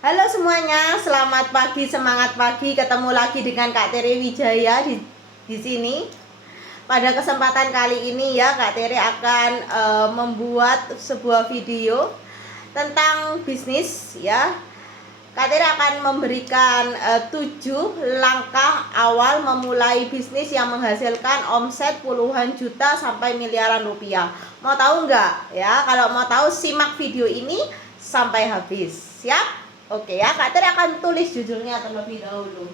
Halo semuanya, selamat pagi, semangat pagi. Ketemu lagi dengan Kak Tere Wijaya di sini. Pada kesempatan kali ini ya, Kak Tere akan membuat sebuah video tentang bisnis ya. Kak Tere akan memberikan 7 langkah awal memulai bisnis yang menghasilkan omset puluhan juta sampai miliaran rupiah. Mau tahu nggak ya? Kalau mau tahu, simak video ini sampai habis. Siap? Oke ya, Kak Tere akan tulis judulnya terlebih dahulu.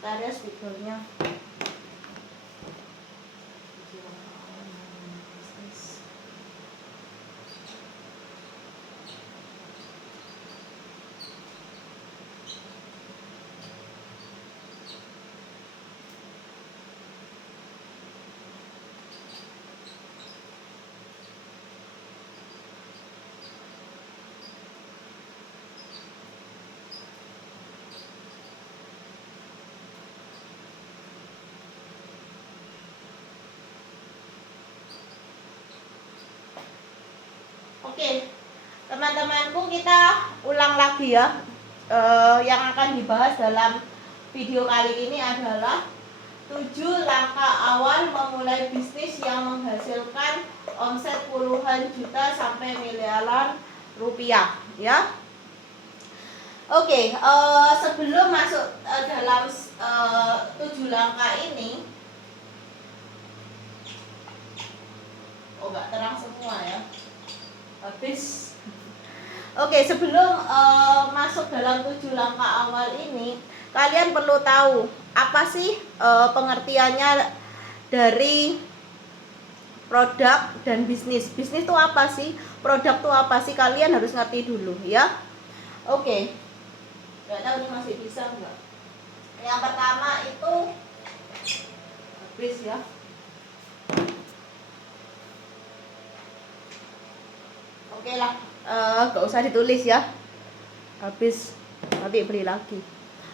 Bentar ya speakernya. Oke, teman-temanku, kita ulang lagi ya. Yang akan dibahas dalam video kali ini adalah 7 langkah awal memulai bisnis yang menghasilkan omset puluhan juta sampai miliaran rupiah ya. Oke, sebelum masuk dalam 7 langkah ini, nggak terang semua ya, habis. Oke, sebelum masuk dalam 7 langkah awal ini, kalian perlu tahu apa sih pengertiannya dari produk dan bisnis. Bisnis itu apa sih? Produk itu apa sih? Kalian harus ngerti dulu ya. Oke, nggak tahu ini masih bisa nggak. Yang pertama itu habis ya. Oke lah, gak usah ditulis ya, habis nanti beli lagi.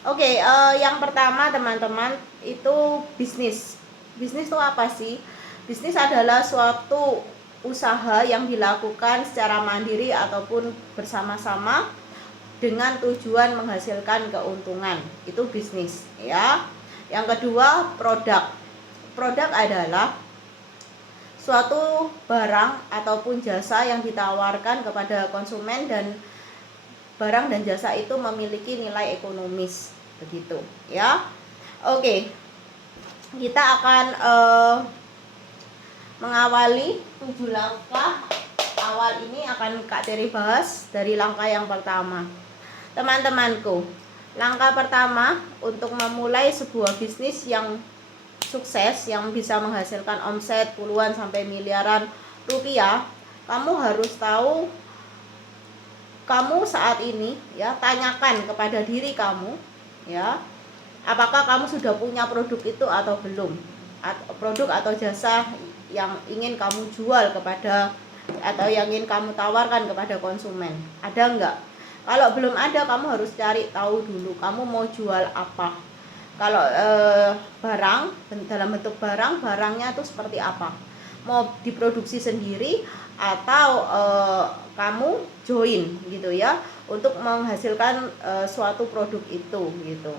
Oke, yang pertama teman-teman itu bisnis. Bisnis itu apa sih? Bisnis adalah suatu usaha yang dilakukan secara mandiri ataupun bersama-sama dengan tujuan menghasilkan keuntungan. Itu bisnis ya. Yang kedua, produk. Produk adalah suatu barang ataupun jasa yang ditawarkan kepada konsumen, dan barang dan jasa itu memiliki nilai ekonomis, begitu ya. Oke, kita akan mengawali 7 langkah awal ini. Akan Kak Tere bahas dari langkah yang pertama. Teman-temanku, langkah pertama untuk memulai sebuah bisnis yang sukses, yang bisa menghasilkan omset puluhan sampai miliaran rupiah, kamu harus tahu kamu saat ini ya. Tanyakan kepada diri kamu ya, apakah kamu sudah punya produk itu atau belum, produk atau jasa yang ingin kamu jual kepada, atau yang ingin kamu tawarkan kepada konsumen. Ada enggak? Kalau belum ada, kamu harus cari tahu dulu kamu mau jual apa. Kalau barang, dalam bentuk barang, barangnya itu seperti apa? Mau diproduksi sendiri atau kamu join gitu ya, untuk menghasilkan suatu produk itu gitu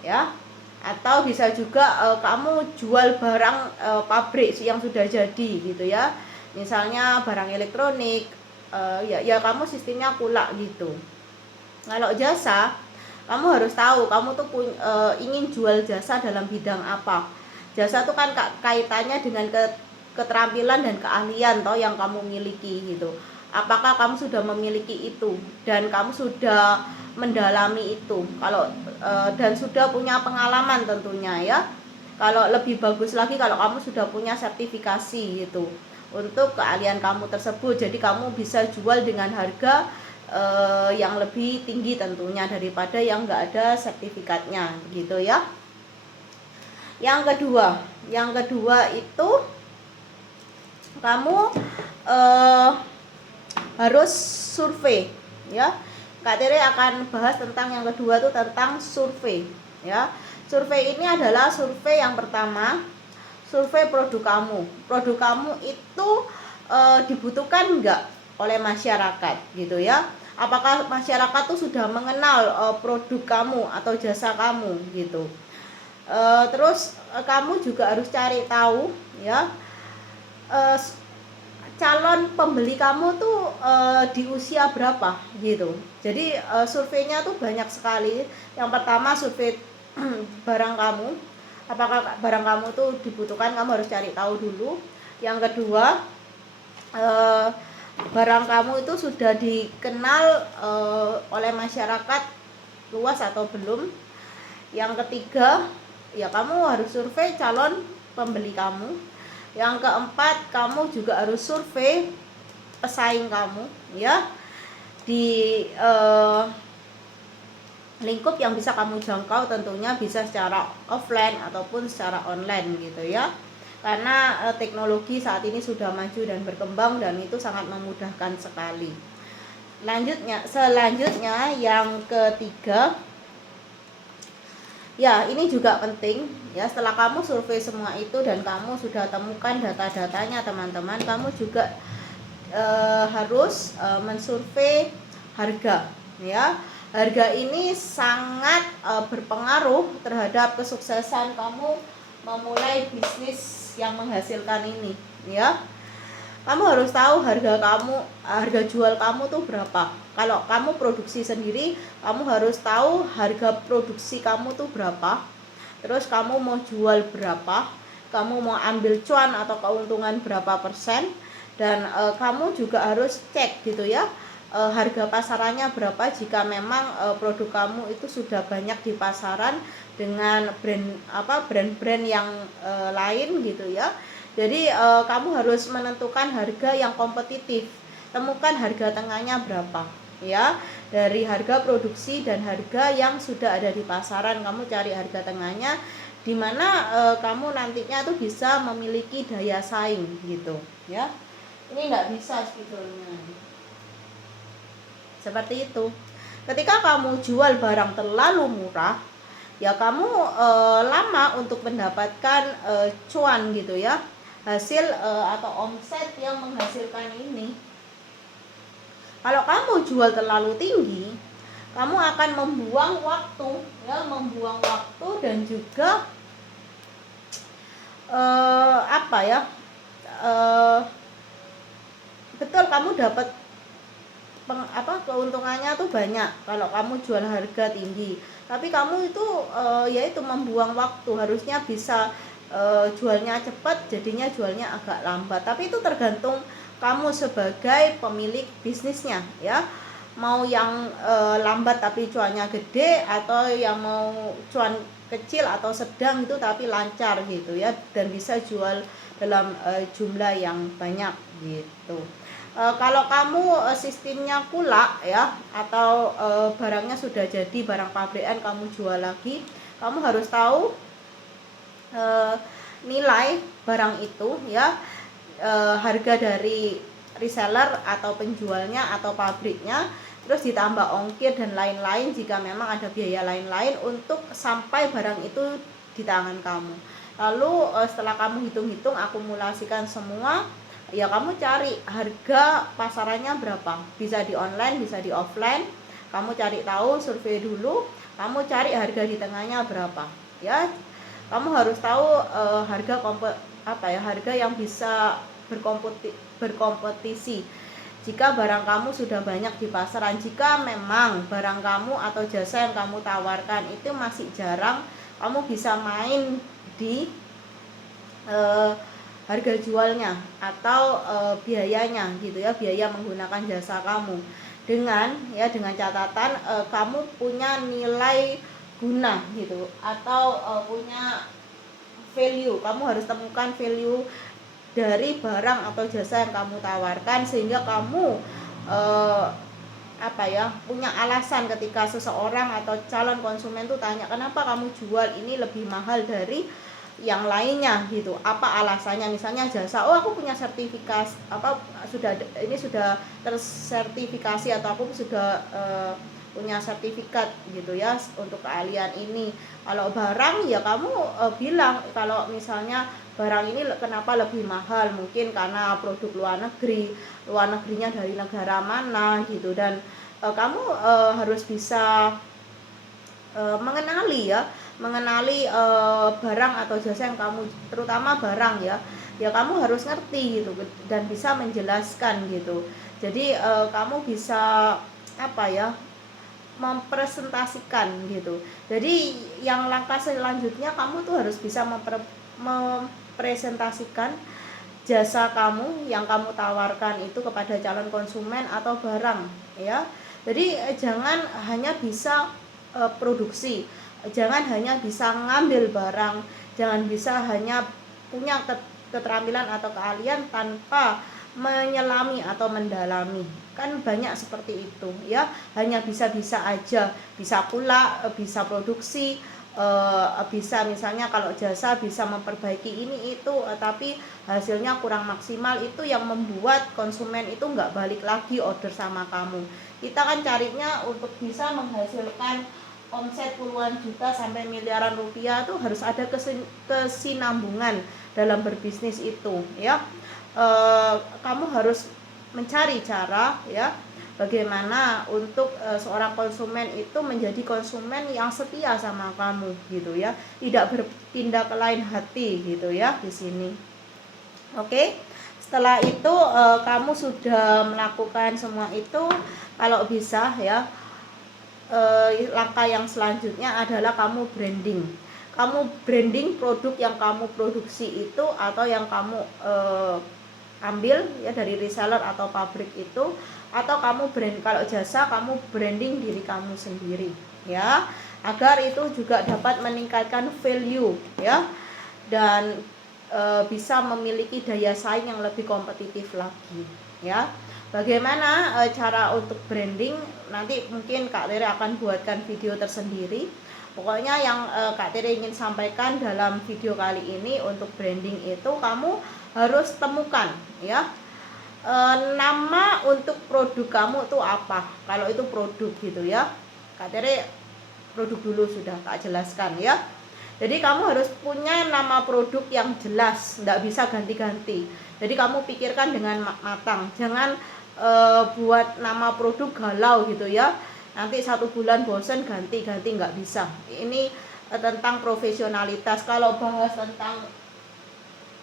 ya. Atau bisa juga kamu jual barang pabrik yang sudah jadi gitu ya. Misalnya barang elektronik, ya kamu sistemnya kulak gitu. Kalau jasa, kamu harus tahu kamu tuh ingin jual jasa dalam bidang apa. Jasa tuh kan kaitannya dengan keterampilan dan keahlian toh yang kamu miliki gitu. Apakah kamu sudah memiliki itu dan kamu sudah mendalami itu, kalau dan sudah punya pengalaman tentunya ya. Kalau lebih bagus lagi kalau kamu sudah punya sertifikasi gitu untuk keahlian kamu tersebut, jadi kamu bisa jual dengan harga yang lebih tinggi tentunya daripada yang enggak ada sertifikatnya gitu ya. Yang kedua itu kamu harus survei ya. Kak Tere akan bahas tentang yang kedua tuh tentang survei ya. Survei ini adalah survei yang pertama, survei produk kamu. Produk kamu itu dibutuhkan enggak oleh masyarakat gitu ya. Apakah masyarakat tuh sudah mengenal produk kamu atau jasa kamu gitu. Terus kamu juga harus cari tahu ya, calon pembeli kamu tuh di usia berapa gitu. Jadi surveinya tuh banyak sekali. Yang pertama survei barang kamu, apakah barang kamu tuh dibutuhkan, kamu harus cari tahu dulu. Yang kedua, barang kamu itu sudah dikenal oleh masyarakat luas atau belum. Yang ketiga, ya kamu harus survei calon pembeli kamu. Yang keempat, kamu juga harus survei pesaing kamu ya, di lingkup yang bisa kamu jangkau, tentunya bisa secara offline ataupun secara online gitu ya. Karena teknologi saat ini sudah maju dan berkembang dan itu sangat memudahkan sekali. Selanjutnya yang ketiga, ya ini juga penting ya. Setelah kamu survei semua itu dan kamu sudah temukan data-datanya teman-teman, kamu juga harus mensurvei harga ya. Harga ini sangat berpengaruh terhadap kesuksesan kamu memulai bisnis yang menghasilkan ini ya. Kamu harus tahu harga jual kamu tuh berapa. Kalau kamu produksi sendiri, kamu harus tahu harga produksi kamu tuh berapa. Terus kamu mau jual berapa, kamu mau ambil cuan atau keuntungan berapa persen. Dan kamu juga harus cek gitu ya, harga pasarannya berapa jika memang produk kamu itu sudah banyak di pasaran dengan brand-brand yang lain gitu ya. Jadi kamu harus menentukan harga yang kompetitif. Temukan harga tengahnya berapa ya. Dari harga produksi dan harga yang sudah ada di pasaran, kamu cari harga tengahnya di mana kamu nantinya tuh bisa memiliki daya saing gitu ya. Ini enggak bisa sebetulnya. Seperti itu. Ketika kamu jual barang terlalu murah, ya kamu lama untuk mendapatkan cuan gitu ya, hasil atau omset yang menghasilkan ini. Kalau kamu jual terlalu tinggi, kamu akan membuang waktu ya, dan juga betul kamu dapat keuntungannya tuh banyak kalau kamu jual harga tinggi, tapi kamu itu yaitu membuang waktu. Harusnya bisa jualnya cepat, jadinya jualnya agak lambat. Tapi itu tergantung kamu sebagai pemilik bisnisnya ya, mau yang lambat tapi cuannya gede, atau yang mau cuan kecil atau sedang itu tapi lancar gitu ya, dan bisa jual dalam jumlah yang banyak gitu. Kalau kamu sistemnya kulak ya, atau barangnya sudah jadi barang pabrikan kamu jual lagi, kamu harus tahu nilai barang itu ya, harga dari reseller atau penjualnya atau pabriknya, terus ditambah ongkir dan lain-lain jika memang ada biaya lain-lain untuk sampai barang itu di tangan kamu. Lalu setelah kamu hitung-hitung, akumulasikan semua, ya kamu cari harga pasarannya berapa. Bisa di online, bisa di offline. Kamu cari tahu, survei dulu, kamu cari harga di tengahnya berapa ya. Kamu harus tahu harga yang bisa berkompetisi jika barang kamu sudah banyak di pasaran. Jika memang barang kamu atau jasa yang kamu tawarkan itu masih jarang, kamu bisa main di harga jualnya atau biayanya gitu ya, biaya menggunakan jasa kamu, dengan catatan kamu punya nilai guna gitu, atau punya value. Kamu harus temukan value dari barang atau jasa yang kamu tawarkan, sehingga kamu apa ya, punya alasan ketika seseorang atau calon konsumen tuh tanya kenapa kamu jual ini lebih mahal dari yang lainnya gitu, apa alasannya, misalnya jasa, oh aku punya sertifikasi apa, ini sudah tersertifikasi atau aku sudah punya sertifikat gitu ya untuk keahlian ini. Kalau barang ya kamu bilang kalau misalnya barang ini kenapa lebih mahal, mungkin karena produk luar negerinya dari negara mana gitu, dan kamu harus bisa mengenali barang atau jasa yang kamu, terutama barang ya kamu harus ngerti gitu dan bisa menjelaskan gitu. Jadi kamu bisa apa ya, mempresentasikan gitu. Jadi yang langkah selanjutnya kamu tuh harus bisa mempresentasikan jasa kamu yang kamu tawarkan itu kepada calon konsumen atau barang ya. Jadi jangan hanya bisa produksi, jangan hanya bisa ngambil barang, jangan bisa hanya punya keterampilan atau keahlian tanpa menyelami atau mendalami, kan banyak seperti itu ya, hanya bisa-bisa aja, bisa pula bisa produksi, bisa misalnya kalau jasa bisa memperbaiki ini itu, tapi hasilnya kurang maksimal, itu yang membuat konsumen itu nggak balik lagi order sama kamu. Kita kan carinya untuk bisa menghasilkan omset puluhan juta sampai miliaran rupiah, tuh harus ada kesinambungan dalam berbisnis itu ya. Kamu harus mencari cara ya bagaimana untuk seorang konsumen itu menjadi konsumen yang setia sama kamu gitu ya, tidak berpindah ke lain hati gitu ya di sini. Oke, setelah itu kamu sudah melakukan semua itu, kalau bisa ya langkah yang selanjutnya adalah kamu branding produk yang kamu produksi itu atau yang kamu ambil ya dari reseller atau pabrik itu, atau kamu kalau jasa kamu branding diri kamu sendiri ya, agar itu juga dapat meningkatkan value ya, dan bisa memiliki daya saing yang lebih kompetitif lagi ya. Bagaimana cara untuk branding, nanti mungkin Kak Tere akan buatkan video tersendiri. Pokoknya yang Kak Tere ingin sampaikan dalam video kali ini, untuk branding itu kamu harus temukan ya nama untuk produk kamu itu apa. Kalau itu produk gitu ya, Kak Tere produk dulu sudah tak jelaskan ya. Jadi kamu harus punya nama produk yang jelas, nggak bisa ganti-ganti. Jadi kamu pikirkan dengan matang, jangan buat nama produk galau gitu ya, nanti 1 bulan bosen ganti-ganti, nggak bisa. Ini tentang profesionalitas. Kalau bahas tentang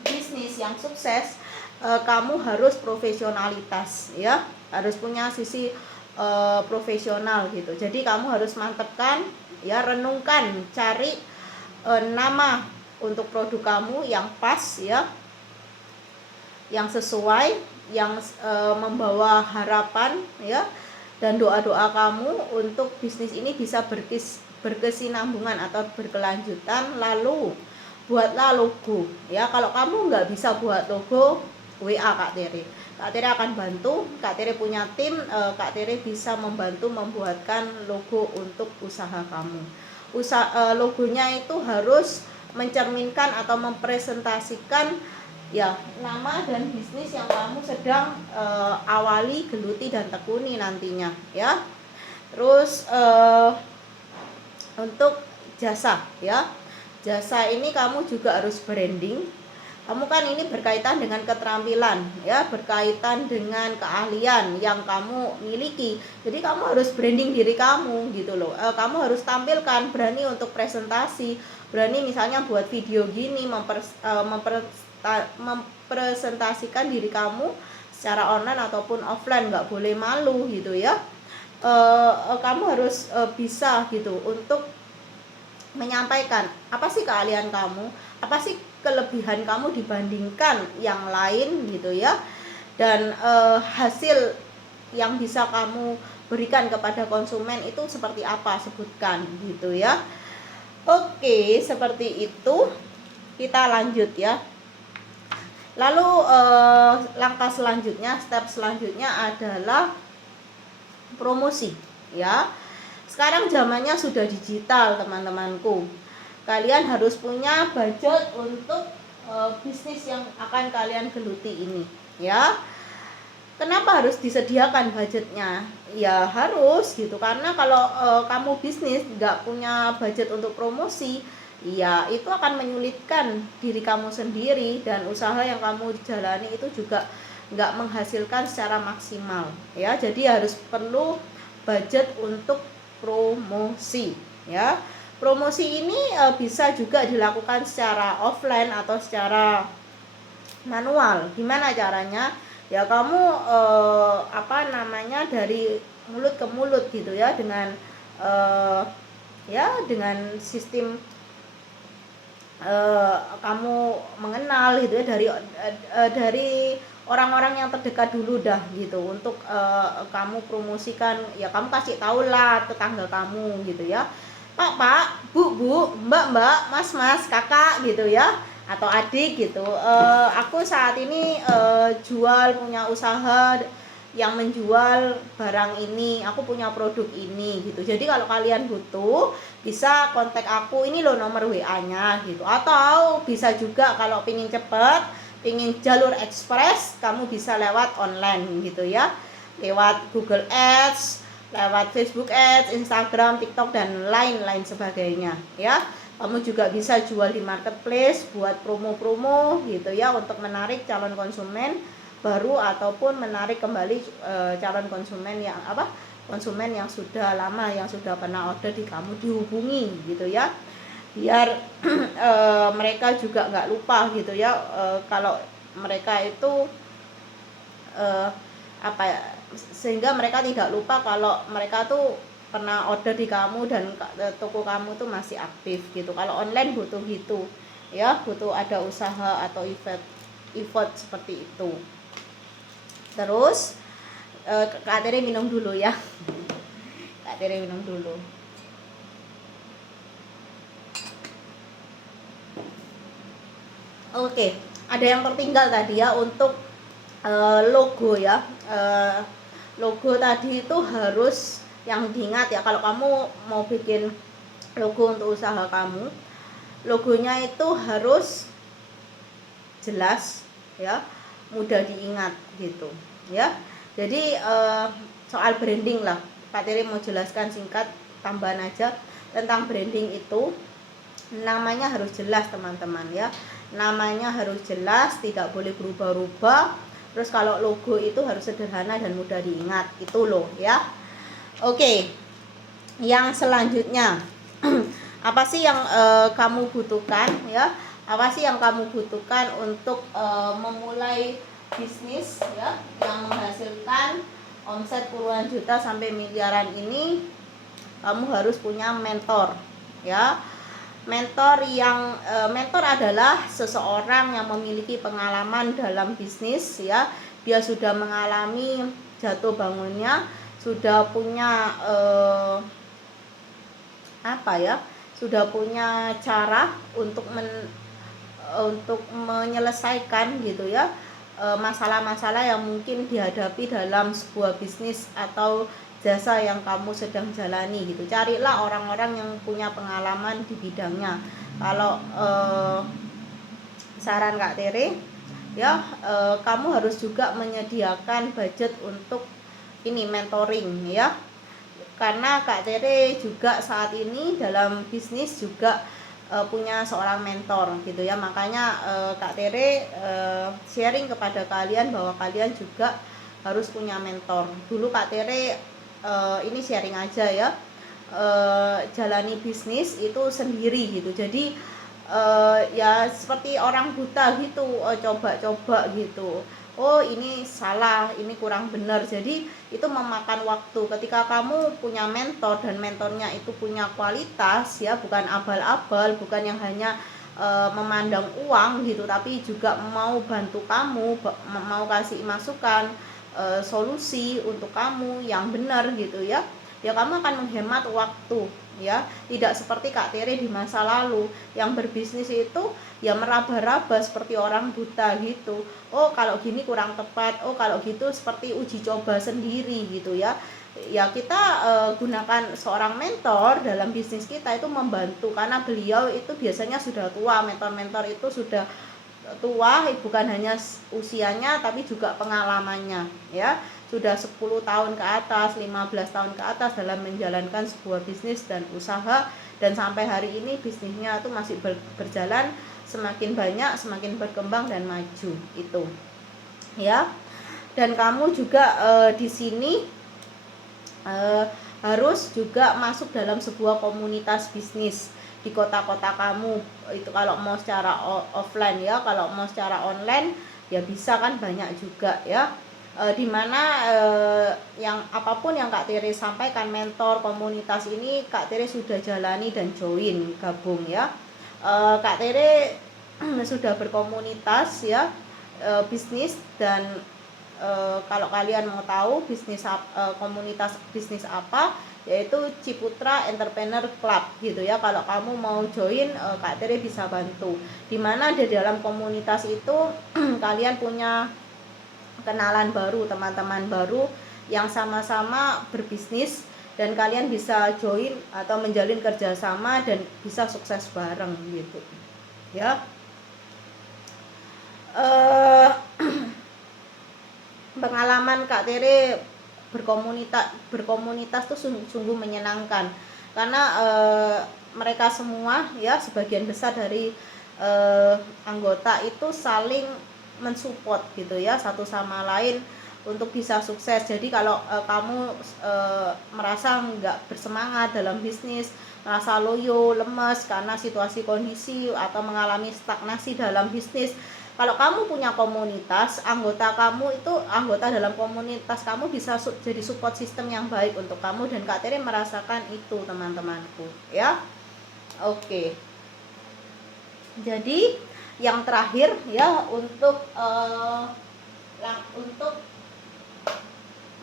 bisnis yang sukses, kamu harus profesionalitas ya, harus punya sisi profesional gitu. Jadi kamu harus mantepkan ya, renungkan, cari nama untuk produk kamu yang pas ya, yang sesuai, yang membawa harapan ya, dan doa-doa kamu untuk bisnis ini bisa berkesinambungan atau berkelanjutan. Lalu buatlah logo ya. Kalau kamu nggak bisa buat logo, WA Kak Tere. Kak Tere akan bantu. Kak Tere punya tim, Kak Tere bisa membantu membuatkan logo untuk usaha kamu. Logonya itu harus mencerminkan atau mempresentasikan ya nama dan bisnis yang kamu sedang awali, geluti dan tekuni nantinya ya. Terus untuk jasa ya, jasa ini kamu juga harus branding. Kamu kan ini berkaitan dengan keterampilan ya, berkaitan dengan keahlian yang kamu miliki. Jadi kamu harus branding diri kamu gitu loh. Kamu harus tampilkan, berani untuk presentasi, berani misalnya buat video gini, mempresentasikan diri kamu secara online ataupun offline, nggak boleh malu gitu ya. Kamu harus bisa gitu untuk menyampaikan apa sih keahlian kamu, apa sih kelebihan kamu dibandingkan yang lain gitu ya, dan hasil yang bisa kamu berikan kepada konsumen itu seperti apa, sebutkan gitu ya. Oke, seperti itu. Kita lanjut ya. Lalu langkah selanjutnya, step selanjutnya adalah promosi ya. Sekarang zamannya sudah digital teman-temanku. Kalian harus punya budget untuk bisnis yang akan kalian geluti ini ya. Kenapa harus disediakan budgetnya? Ya harus gitu, karena kalau kamu bisnis nggak punya budget untuk promosi, ya itu akan menyulitkan diri kamu sendiri, dan usaha yang kamu jalani itu juga nggak menghasilkan secara maksimal ya. Jadi harus perlu budget untuk promosi ya. Promosi ini bisa juga dilakukan secara offline atau secara manual. Gimana caranya? Ya kamu dari mulut ke mulut gitu ya, dengan dengan sistem kamu mengenal gitu ya, dari orang-orang yang terdekat dulu dah gitu, untuk kamu promosikan ya. Kamu kasih tahu lah tetangga kamu gitu ya, Pak, Bu, Mbak, Mas, Kakak gitu ya, atau adik gitu. Aku saat ini punya usaha yang menjual barang ini, aku punya produk ini gitu. Jadi kalau kalian butuh bisa kontak aku, ini loh nomor WA-nya gitu. Atau bisa juga kalau pingin cepet, pingin jalur ekspres, kamu bisa lewat online gitu ya, lewat Google Ads, lewat Facebook Ads, Instagram, TikTok, dan lain-lain sebagainya ya. Kamu juga bisa jual di marketplace buat promo-promo gitu ya, untuk menarik calon konsumen baru ataupun menarik kembali calon konsumen yang sudah lama, yang sudah pernah order di kamu, dihubungi gitu ya, biar mereka juga nggak lupa gitu ya. Kalau mereka itu sehingga mereka tidak lupa kalau mereka tuh pernah order di kamu dan toko kamu tuh masih aktif gitu. Kalau online butuh gitu ya, butuh ada usaha atau effort seperti itu. Terus Kak Tere minum dulu ya. Kak Tere minum dulu. Oke, ada yang tertinggal tadi ya untuk logo ya. Logo tadi itu harus yang diingat ya, kalau kamu mau bikin logo untuk usaha kamu, logonya itu harus jelas ya, mudah diingat gitu ya. Jadi soal branding lah, Pak Tiri mau jelaskan singkat, tambahan aja tentang branding itu. Namanya harus jelas teman-teman ya, namanya harus jelas, tidak boleh berubah-ubah. Terus kalau logo itu harus sederhana dan mudah diingat, itu loh ya. Oke, yang selanjutnya apa sih yang kamu butuhkan ya? Apa sih yang kamu butuhkan untuk memulai bisnis ya, yang menghasilkan omset puluhan juta sampai miliaran ini? Kamu harus punya mentor ya. Mentor adalah seseorang yang memiliki pengalaman dalam bisnis ya. Dia sudah mengalami jatuh bangunnya, sudah punya sudah punya cara untuk menyelesaikan gitu ya masalah-masalah yang mungkin dihadapi dalam sebuah bisnis atau jasa yang kamu sedang jalani gitu. Carilah orang-orang yang punya pengalaman di bidangnya. Kalau saran Kak Tere ya, kamu harus juga menyediakan budget untuk ini mentoring ya, karena Kak Tere juga saat ini dalam bisnis juga punya seorang mentor gitu ya. Makanya Kak Tere sharing kepada kalian bahwa kalian juga harus punya mentor. Dulu Kak Tere ini sharing aja ya, jalani bisnis itu sendiri gitu. Jadi ya seperti orang buta gitu, coba-coba gitu. Oh ini salah, ini kurang benar. Jadi itu memakan waktu. Ketika kamu punya mentor dan mentornya itu punya kualitas ya, bukan abal-abal, bukan yang hanya memandang uang gitu, tapi juga mau bantu kamu, mau kasih masukan, solusi untuk kamu yang benar gitu ya. Ya kamu akan menghemat waktu ya, tidak seperti Kak Tere di masa lalu yang berbisnis itu ya meraba-raba seperti orang buta gitu. Oh kalau gini kurang tepat, oh kalau gitu seperti uji coba sendiri gitu ya. ya kita gunakan seorang mentor dalam bisnis kita itu membantu, karena beliau itu biasanya sudah tua. Mentor-mentor itu sudah tua, bukan hanya usianya tapi juga pengalamannya, ya sudah 10 tahun ke atas, 15 tahun ke atas dalam menjalankan sebuah bisnis dan usaha, dan sampai hari ini bisnisnya itu masih berjalan, semakin banyak, semakin berkembang dan maju itu, ya. Dan kamu juga di sini harus juga masuk dalam sebuah komunitas bisnis di kota-kota kamu. Itu kalau mau secara offline, ya. Kalau mau secara online ya bisa kan, banyak juga, ya. Dimana yang apapun yang Kak Tere sampaikan, mentor, komunitas ini Kak Tere sudah jalani dan join, gabung, ya. Kak Tere sudah berkomunitas, ya, bisnis. Dan kalau kalian mau tahu komunitas bisnis apa, yaitu Ciputra Entrepreneur Club gitu, ya. Kalau kamu mau join, Kak Tere bisa bantu. Dimana di dalam komunitas itu kalian punya kenalan baru, teman-teman baru yang sama-sama berbisnis, dan kalian bisa join atau menjalin kerjasama dan bisa sukses bareng gitu, ya. Pengalaman Kak Tere berkomunitas tuh sungguh menyenangkan, karena mereka semua, ya, sebagian besar dari anggota itu saling mensupport gitu, ya, satu sama lain untuk bisa sukses. Jadi kalau kamu merasa nggak bersemangat dalam bisnis, merasa loyo, lemes karena situasi kondisi atau mengalami stagnasi dalam bisnis, kalau kamu punya komunitas, anggota dalam komunitas kamu bisa jadi support system yang baik untuk kamu, dan Kak Tere merasakan itu, teman-temanku, ya. Oke. Jadi yang terakhir, ya, untuk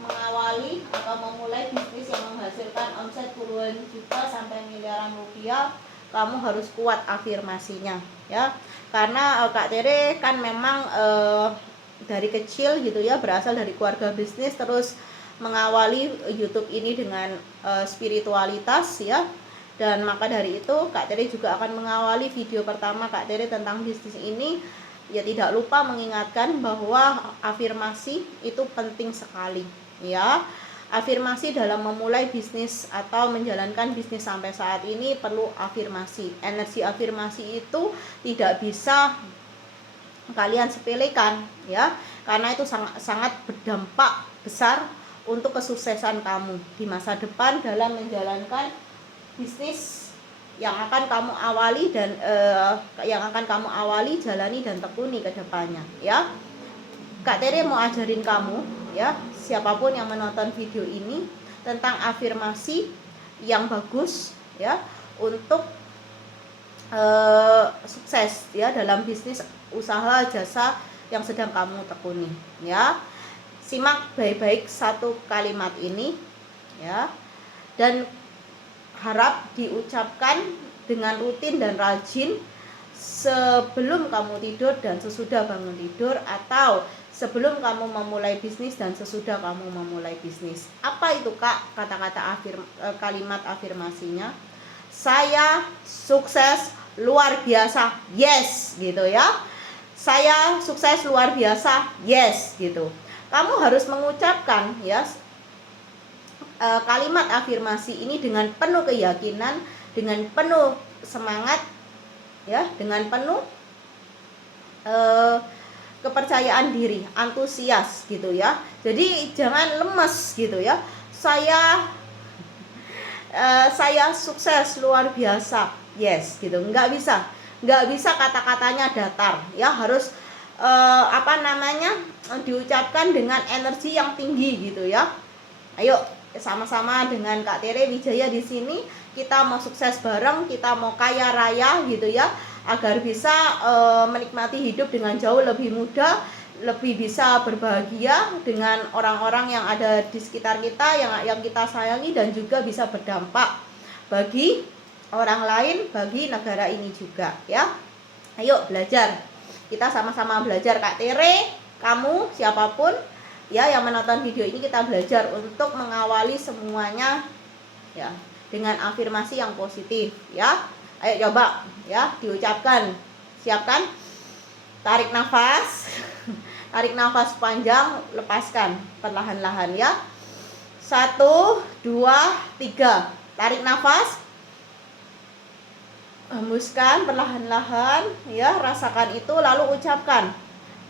mengawali atau memulai bisnis yang menghasilkan omset puluhan juta sampai miliaran rupiah, kamu harus kuat afirmasinya, ya. Karena Kak Tere kan memang dari kecil gitu, ya, berasal dari keluarga bisnis, terus mengawali YouTube ini dengan spiritualitas, ya. Dan maka dari itu Kak Tere juga akan mengawali video pertama Kak Tere tentang bisnis ini, ya, tidak lupa mengingatkan bahwa afirmasi itu penting sekali, ya. Afirmasi dalam memulai bisnis atau menjalankan bisnis sampai saat ini perlu afirmasi. Energi afirmasi itu tidak bisa kalian sepelekan, ya, karena itu sangat berdampak besar untuk kesuksesan kamu di masa depan dalam menjalankan bisnis yang akan kamu awali dan jalani dan tekuni ke depannya, ya. Kak Tere mau ajarin kamu, ya, siapapun yang menonton video ini, tentang afirmasi yang bagus, ya, untuk sukses, ya, dalam bisnis, usaha, jasa yang sedang kamu tekuni, ya. Simak baik-baik satu kalimat ini, ya, dan harap diucapkan dengan rutin dan rajin sebelum kamu tidur dan sesudah bangun tidur, atau sebelum kamu memulai bisnis dan sesudah kamu memulai bisnis. Apa itu, Kak, kata-kata kalimat afirmasinya? Saya sukses luar biasa, yes, gitu, ya. Saya sukses luar biasa, yes, gitu. Kamu harus mengucapkan, ya, kalimat afirmasi ini dengan penuh keyakinan, dengan penuh semangat, ya, dengan penuh kepercayaan diri, antusias gitu, ya. Jadi jangan lemes gitu, ya. Saya sukses luar biasa, yes, gitu. Nggak bisa kata-katanya datar, ya, harus diucapkan dengan energi yang tinggi gitu, ya. Ayo sama-sama dengan Kak Tere Wijaya di sini, kita mau sukses bareng, kita mau kaya raya gitu, ya, agar bisa menikmati hidup dengan jauh lebih mudah, lebih bisa berbahagia dengan orang-orang yang ada di sekitar kita, yang kita sayangi, dan juga bisa berdampak bagi orang lain, bagi negara ini juga, ya. Ayo belajar, kita sama-sama belajar. Kak Tere, kamu, siapapun, ya yang menonton video ini kita belajar untuk mengawali semuanya ya dengan afirmasi yang positif ya. Ayo coba ya diucapkan. Siapkan. Tarik nafas. Tarik nafas panjang, lepaskan perlahan-lahan ya. 1, 2, 3. Tarik nafas. Hembuskan perlahan-lahan ya, rasakan itu lalu ucapkan.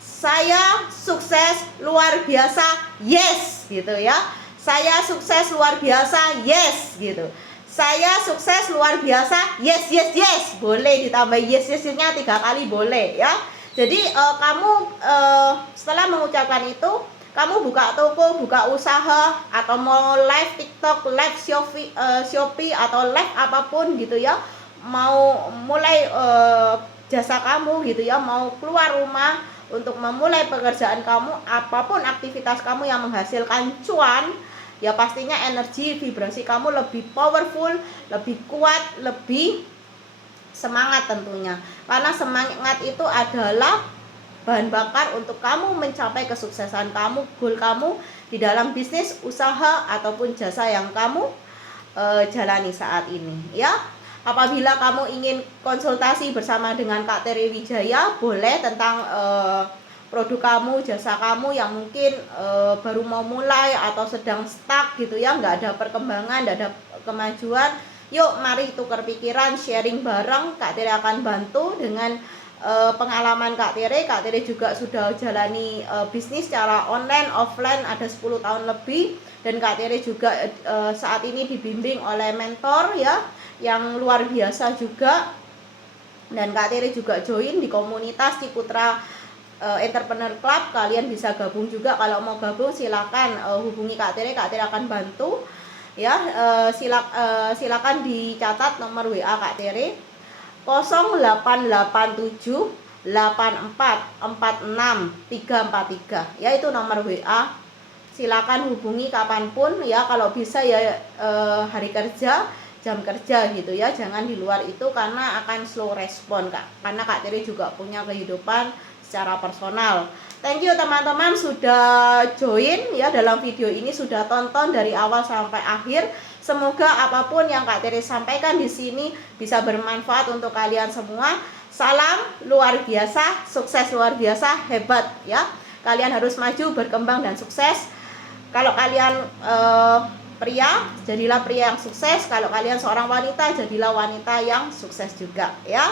Saya sukses luar biasa. Yes, gitu ya. Saya sukses luar biasa. Yes, gitu. Saya sukses luar biasa. Yes, yes, yes. Boleh ditambah yes-yes-nya 3 kali boleh ya. Jadi kamu setelah mengucapkan itu, kamu buka toko, buka usaha, atau mau live TikTok, live Shopee atau live apapun gitu ya, mau mulai jasa kamu gitu ya, mau keluar rumah untuk memulai pekerjaan kamu, apapun aktivitas kamu yang menghasilkan cuan, ya pastinya energi vibrasi kamu lebih powerful, lebih kuat, lebih semangat tentunya. Karena semangat itu adalah bahan bakar untuk kamu mencapai kesuksesan kamu, goal kamu di dalam bisnis, usaha ataupun jasa yang kamu jalani saat ini ya. Apabila kamu ingin konsultasi bersama dengan Kak Tere Wijaya, boleh tentang produk kamu, jasa kamu yang mungkin baru mau mulai atau sedang stuck gitu ya, nggak ada perkembangan, nggak ada kemajuan. Yuk mari tukar pikiran, sharing bareng. Kak Tere akan bantu dengan pengalaman Kak Tere. Kak Tere juga sudah jalani bisnis secara online, offline ada 10 tahun lebih. Dan Kak Tere juga saat ini dibimbing oleh mentor ya, yang luar biasa juga. Dan Kak Tere juga join di komunitas Ciputra Entrepreneur Club. Kalian bisa gabung juga. Kalau mau gabung silakan hubungi Kak Tere. Kak Tere akan bantu ya. Silakan dicatat nomor WA Kak Tere 0887 84 46 343 ya, itu nomor WA. Silakan hubungi kapanpun ya, kalau bisa ya hari kerja, jam kerja gitu ya, jangan di luar itu karena akan slow respon Kak, karena Kak Tere juga punya kehidupan secara personal. Thank you teman-teman sudah join ya dalam video ini, sudah tonton dari awal sampai akhir. Semoga apapun yang Kak Tere sampaikan di sini bisa bermanfaat untuk kalian semua. Salam luar biasa, sukses luar biasa, hebat ya. Kalian harus maju, berkembang dan sukses. Kalau kalian pria, jadilah pria yang sukses. Kalau kalian seorang wanita, jadilah wanita yang sukses juga ya.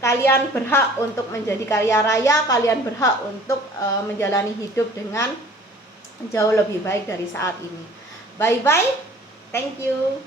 Kalian berhak untuk menjadi kaya raya, kalian berhak untuk menjalani hidup dengan jauh lebih baik dari saat ini. Bye bye, thank you.